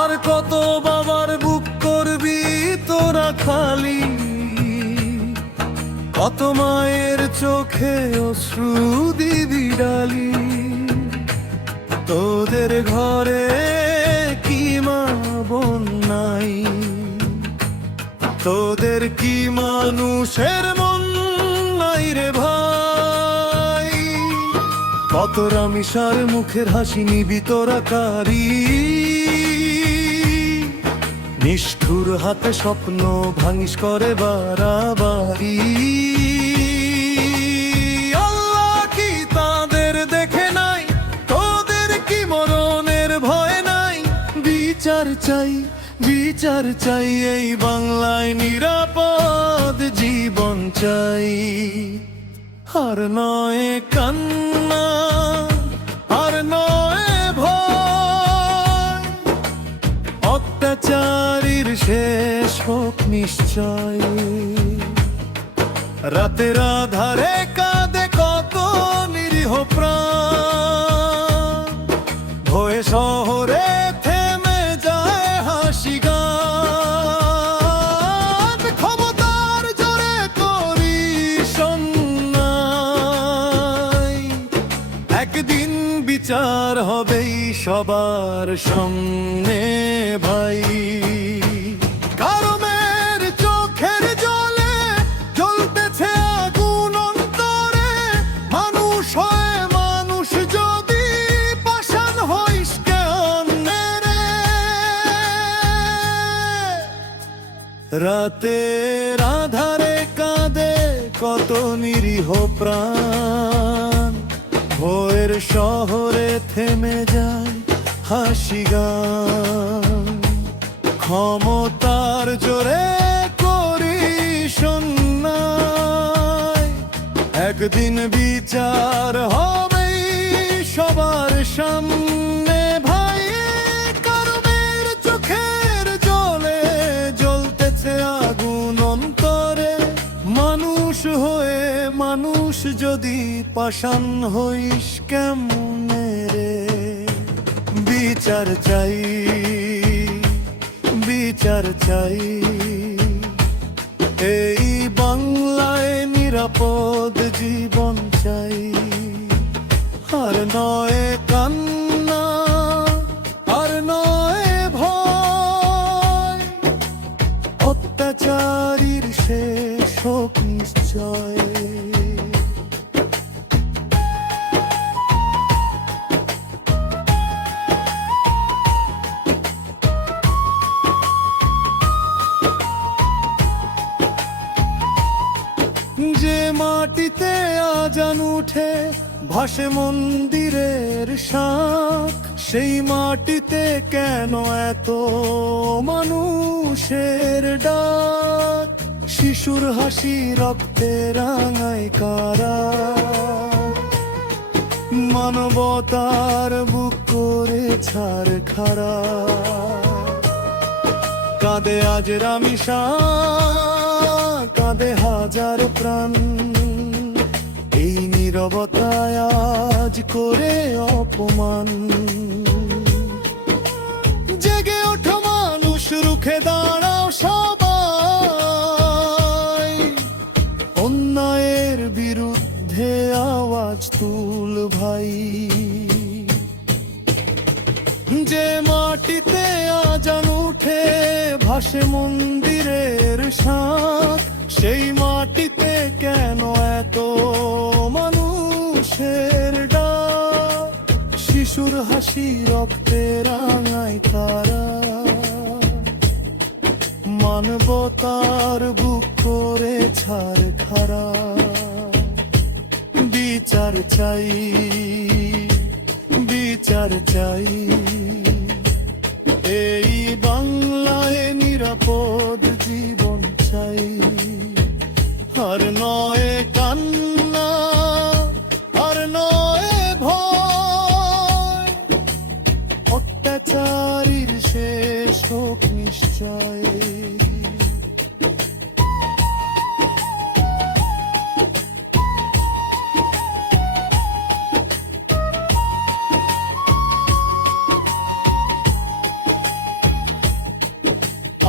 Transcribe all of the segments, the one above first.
আর কত বাবার বুক করবি তোরা খালি, কত মায়ের চোখে অশ্রু দিবি ডালি। তোদের ঘরে কি মা বোন নাই, তোদের কি মানুষের মন নাই রে ভাই। কত রামিসার মুখের হাসি নিবি তোরা কারি, নিষ্ঠুর হাতে স্বপ্ন ভাঙিস করে বাড়াবাড়ি। আল্লাহ কি তাদের দেখে নাই, তোদের কি মরণের ভয় নাই। বিচার চাই, বিচার চাই, এই বাংলায় নিরাপদ জীবন চাই। আর নয় কান্না, আর নয় ভয়, অত্যাচারীর শেষ হোক নিশ্চয়। রাতের আধারে কাঁদে কত নিরীহ প্রাণ, ভয়ে শহরে থেমে যায় হাসি গান। ক্ষমতার জোরে করিস অন্যায়, একদিন বিচার হবেই সবার সামনে ভাই। কারমের চোখের জলে জ্বলতেছে আগুন অন্তরে, মানুষ হয়ে মানুষ যদি পাষাণ হইস কেমনে রে। রাতের আধারে কাঁদে কত নিরীহ প্রাণ, ভোরের শহরে থেমে যায় হাসি গান। ক্ষমতার জোরে করিস অন্যায়, একদিন বিচার হবেই সবার সামনে ভাই। কারমের চোখের জলে জ্বলতেছে আগুন অন্তরে, মানুষ হয়ে মানুষ যদি পাষাণ হইস কেমনে রে। বিচার চাই, বিচার চাই, এই বাংলায় নিরাপদ জীবন চাই। আর নয় কান্না, আর নয় ভয়, অত্যাচারীর শেষ হোক নিশ্চয়। যে মাটিতে আজান উঠে ভাসে মন্দিরের শাঁখ, সেই মাটিতে কেন এত মানুষের ডাক। শিশুর হাসি রক্তে রাঙায় কারা, মানবতার বুক করে ছাড় খারা। কাঁদে আজ রামিসা, কাঁদে হাজার প্রাণ, এই নীরবতায় আজ করে অপমান। জেগে ওঠো মানুষ, রুখে দাঁড়াও সবাই, অন্যায়ের বিরুদ্ধে আওয়াজ তুল ভাই। যে মাটিতে আজান উঠে ভাসে মন্দিরের শাঁখ, সেই মাটিতে কেন এত মানুষের ডাক। শিশুর হাসি রক্তে রাঙায় তারা, মানবতার বুক করে ছাড় খারা বিচার চাই, বিচার চাই। এই বাংলায় নিরাপদ জীবন চাই। আর নয় কান্না, আর নয় ভয়, অত্যাচারীর শেষ হোক নিশ্চয়।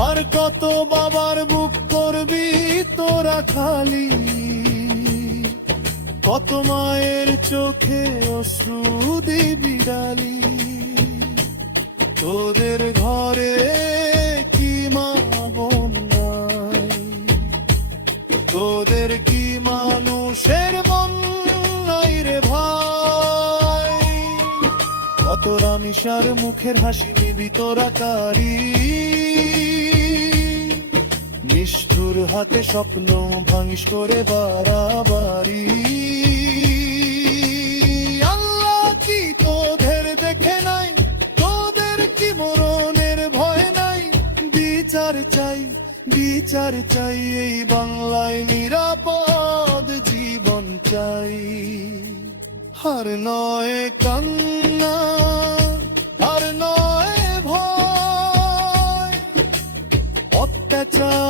আর কত বাবার বুক করবি তোরা খালি, কত মায়ের চোখে অশ্রু দিবি ডালি। তোদের ঘরে কি মা বোন নাই, তোদের কি মানুষের মন নাই রে ভাই। কত রামিসার মুখের হাসি নিবি তোরা কারি, নিষ্ঠুর হাতে স্বপ্ন ভাঙিস করে বাড়াবাড়ি। আল্লাহ কি তোদের দেখে নাই, তোদের কি মরণের ভয় নাই। বিচার চাই, বিচার চাই, এই বাংলায় নিরাপদ জীবন চাই। আর নয় কান্না, আর নয় ভয়, অত্যাচার